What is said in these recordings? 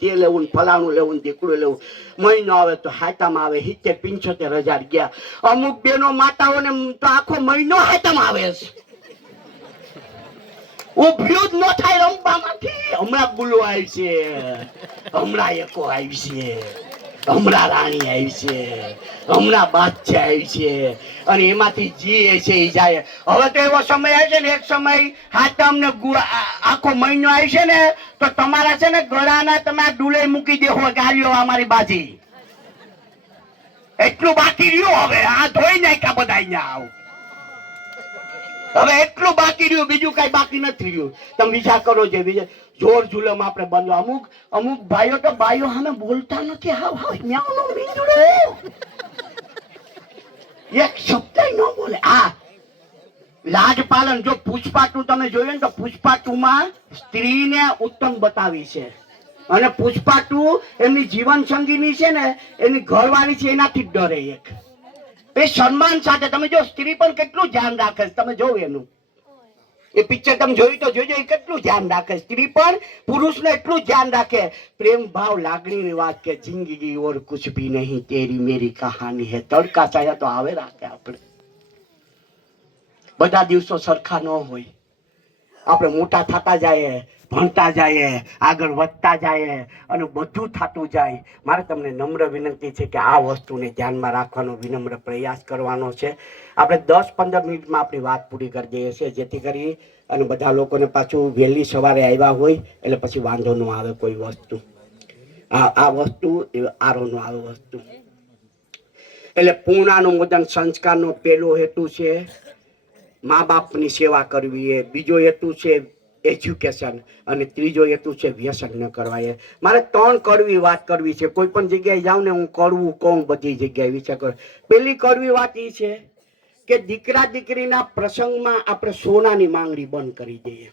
તે લેવું ને ફલાણું લેવું દીકડું લેવું. મહિનો આવે તો હાથામાં આવે 70-75,000 ગયા. અમુક બેનો માતાઓને તો આખો મહિનો હાથામાં આવે છે. ઉભ્યું જ ન થાય રમવામાંથી. હમણાં ગુલો આવી છે, હમણાં એકો આવી છે, હમણાં રાણી આવી છે, હમણાં બાદશાહ આવી છે, અને એમાંથી જી છે એ જાય. હવે તો એવો સમય આવે છે ને, એક સમય હાથમ ને આખો મહિનો આવી છે ને, તો તમારા છે ને ગળાના તમે આ ડુલે મૂકી દેવો ગાડીઓ અમારી બાજી. એટલું બાકી રહ્યું. હવે આ ધોઈ નાખ્યા બધા અહીંયા આવ. હવે એટલું બાકી રહ્યું, બીજું કઈ બાકી નથી રહ્યું. તમે વિચાર કરો છે, બીજા જોર જુલમ આપણે બંધ. અમુક ભાઈઓ તો બાઈઓ સામે બોલતા નથી. એક શબ્દ ન બોલે. આ લાજ પાલન. જો પુષ્પા 2 તમે જોયું ને, તો પુષ્પા 2 માં સ્ત્રીને ઉત્તમ બતાવી છે, અને પુષ્પા 2 એમની જીવન સંગીની છે ને, એની ઘરવાળી છે, એનાથી જ ડરે. એક એ સન્માન સાથે તમે જો, સ્ત્રી પણ કેટલું ધ્યાન રાખે છે. તમે જોવો એનું એ પિક્ચર તમે જોયું તો જોજો, એ કેટલું ધ્યાન રાખે. સ્ત્રી પણ પુરુષને એટલું ધ્યાન રાખે. પ્રેમ ભાવ લાગણીની વાત કે જિંદગી ઓર કુછ ભી નહીં, તેરી મેરી કહાની હે. તડકા ચાયા તો આવે રાખે. આપણે બધા દિવસો સરખા ન હોય. આપણે મોટા થતા જાય, ભણતા જાય, આગળ વધતા જાય, અને બધું થતું જાય. મારે તમને નમ્ર વિનંતી છે કે આ વસ્તુને ધ્યાનમાં રાખવાનો વિનમ્ર પ્રયાસ કરવાનો છે. આપણે 10-15 મિનિટમાં આપણી વાત પૂરી કરી દઈએ છીએ, જેથી કરી અને બધા લોકોને પાછું વહેલી સવારે આવ્યા હોય એટલે પછી વાંધો ન આવે કોઈ વસ્તુ. આ વસ્તુ આરો નો આવે વસ્તુ. એટલે પૂર્ણાનુમોદન સંસ્કારનો પહેલો હેતુ છે મા બાપની સેવા કરવી. એ બીજો હેતુ છે એજ્યુકેશન, અને ત્રીજો હેતુ છે વ્યસન ન કરવા. એ મારે 3 કડવી વાત કરવી છે. કોઈ પણ જગ્યાએ જાઉં ને હું કડવું કહું, બધી જગ્યાએ વિચાર કરું. પેલી કડવી વાત એ છે કે દીકરા દીકરીના પ્રસંગમાં આપણે સોનાની માંગણી બંધ કરી દઈએ.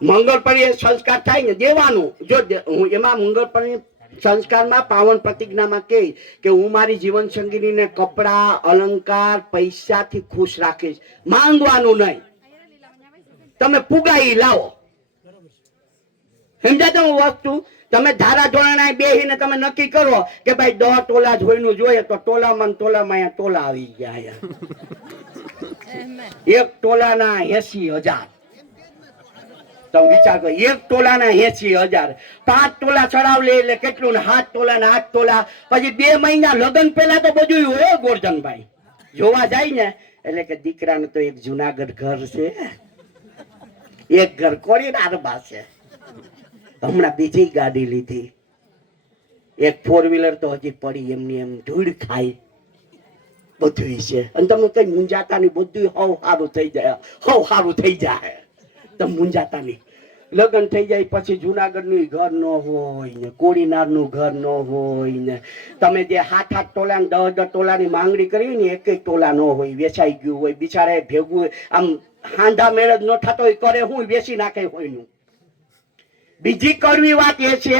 મંગળપરી સંસ્કાર થાય ને દેવાનું. જો હું એમાં મંગળપરી સંસ્કારમાં પાવન પ્રતિજ્ઞામાં કે હું મારી જીવન સંગીનીને કપડા, અલંકાર, પૈસાથી ખુશ રાખીશ. માંગવાનું નહીં. તમે પુગાઈ લાવો. સમજાતો હું વસ્તુ? તમે ધારા ધોરણે બેહીને તમે નક્કી કરો કે ભાઈ 10 તોલા જોઈનું જોઈએ, તો તોલામાં અહીંયા તોલા આવી ગયા. 1 તોલાના 80,000. તમે વિચાર કરો, 1 તોલાના 80,000. 5 તોલા ચડાવ લે એટલે કેટલું ને 7 તોલા ને 8 તોલા. પછી 2 મહિના લગ્ન પહેલા તો બધું હોય ગોરધનભાઈ. જોવા જાય ને એટલે કે દીકરાને તો એક જુનાગઢ ઘર છે, એક ઘર કોડીનારમાં છે, હમણાં બીજી ગાડી લીધી, એક 4 વ્હીલર તો હજી પડી એમની એમ ધૂળ ખાય. બધું છે. અને તમે કઈ મુંજાતા નહીં. બધું હવ સારું થઈ જાય, હવ સારું થઈ જાય. તમે મુંજાતા નહીં. લગ્ન થઈ જાય પછી જુનાગઢનું ઘર ન હોય ને, કોડીનારનું ઘર ન હોય ને, તમે જે 7-8 તોલા ને 10-10 તોલાની માંગણી કરી ને, 1 તોલા ન હોય, વેચાઈ ગયું હોય. બિચારા ભેગું આમ હાંધા મેળ જ ન થતો હોય, કરે હું વેચી નાખે હોયનું. બીજી કડવી વાત એ છે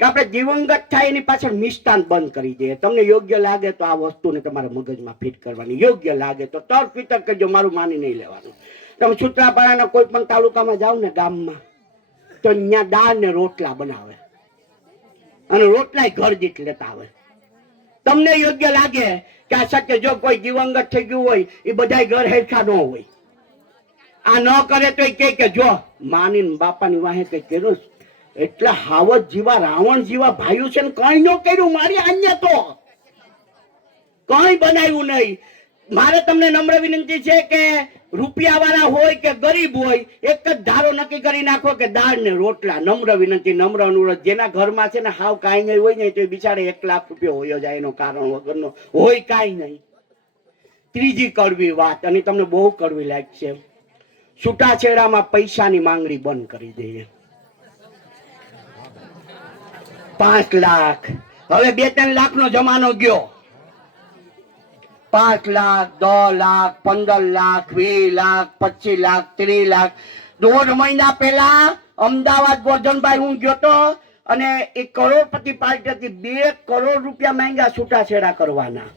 કે આપણે દિવંગત થાય એની પાછળ મિષ્ટાન બંધ કરી દઈએ. તમને યોગ્ય લાગે તો આ વસ્તુને તમારા મગજમાં ફિટ કરવાની. યોગ્ય લાગે તો તર પિતર કરજો, મારું માની નહીં લેવાનું. તમે સૂત્રાપાડાના કોઈ પણ તાલુકામાં જાઓ ને, ગામમાં, તો અહીંયા દાળ ને રોટલા બનાવે, અને રોટલા ઘર દીઠ લેતા આવે. તમને યોગ્ય લાગે કે આ સત્ય. જો કોઈ દિવંગત થઈ ગયું હોય, એ બધા ઘર હેરખા ન હોય. આ ન કરે તો કે જો માની બાપાની વાહે કઈ કર્યું, એટલે હાવત જીવા રાવણ જીવા ભાઈઓ છે ને, કઈ ન કર્યું. મારી અહીંયા તો કઈ બનાવ્યું નહીં. મારે તમને નમ્ર વિનંતી છે કે રૂપિયા વાળા હોય કે ગરીબ હોય, એક જ ધારો નક્કી કરી નાખો કે દાળ ને રોટલા. નમ્ર વિનંતી, નમ્ર અનુરોધ. જેના ઘરમાં છે ને હાવ કાંઈ નહીં હોય ને, તો બિચારે 1 લાખ રૂપિયા હોય જાય, એનો કારણ વગરનો હોય કાંઈ નહીં. ત્રીજી કડવી વાત, અને તમને બહુ કડવી લાગશે, છૂટાછેડામાં પૈસાની માંગણી બંધ કરી દઈએ. 5 લાખ, હવે 2-3 લાખનો જમાનો ગયો. 5 લાખ, 10 લાખ, 15 લાખ, 20 લાખ, 25 લાખ, 30 લાખ. 1.5 મહિના પહેલા અમદાવાદ ગોરધનભાઈ હું ગયો તો, અને એ કરોડપતિ પાર્ટીથી 2 કરોડ રૂપિયા માંગ્યા છૂટાછેડા કરવાના.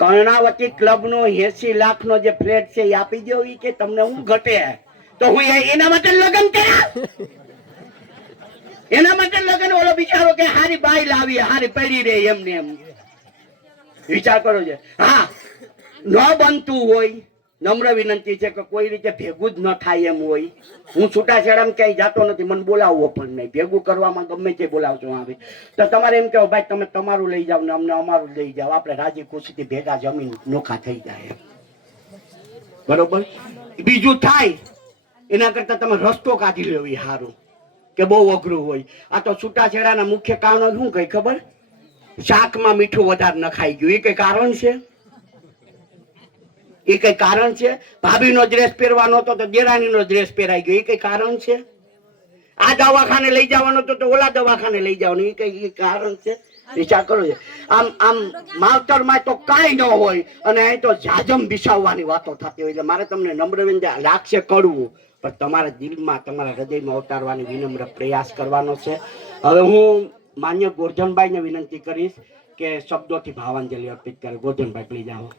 કર્ણાવતી ક્લબ નો 80 લાખનો જે ફ્લેટ છે એ આપી દો. કે તમને હું ઘટે તો હું એના માટે લગ્ન કર્યા? એના માટે લગ્ન? ઓલો બિચારો કે હારી બાઈ લાવી, હારી પડી રહે એમને એમ. વિચાર કરો છે. હા, ન બનતું હોય, નમ્ર વિનંતી છે કે કોઈ રીતે ભેગું જ ન થાય એમ હોય. હું છૂટાછેડામાં ક્યાંય જાતો નથી, મને બોલાવવો પણ નહીં. ભેગું કરવામાં ગમે તે બોલાવજો આવે તો તમારે એમ કહો ભાઈ તમે તમારું લઈ જાઓ ને અમને અમારું લઈ જાઓ, આપણે રાજી ખુશીથી ભેગા જમીન નોખા થઈ જાય. બરોબર? બીજું થાય એના કરતા તમે રસ્તો કાઢી લો એ સારું, કે બહુ અઘરું હોય. આ તો છૂટાછેડાના મુખ્ય કારણ શું કઈ ખબર? શાકમાં મીઠું વધારે નખાઈ ગયું. એ કઈ કારણ છે? એ કઈ કારણ છે? ભાભીનો ડ્રેસ પહેરવાનો હતો તો દેરાણીનો ડ્રેસ પહેરાઈ ગયો. એ કઈ કારણ છે? આ દવાખાને લઈ જવાનો તો ઓલા દવાખાને લઈ જવાનું. એ કઈ કારણ છે? વિચાર કરો છે. આમ માવતરમાં તો કાંઈ ન હોય અને અહીં તો જાજમ બિસાવવાની વાતો થતી હોય. એટલે મારે તમને નમ્ર વિનંતી, લાગશે કડવું પણ તમારા દિલમાં, તમારા હૃદયમાં ઉતારવાની વિનમ્ર પ્રયાસ કરવાનો છે. હવે હું માન્ય ગોરધનભાઈને વિનંતી કરીશ કે શબ્દોથી ભાવાંજલિ અર્પિત કરે. ગોરધનભાઈ પ્લીઝ આવો.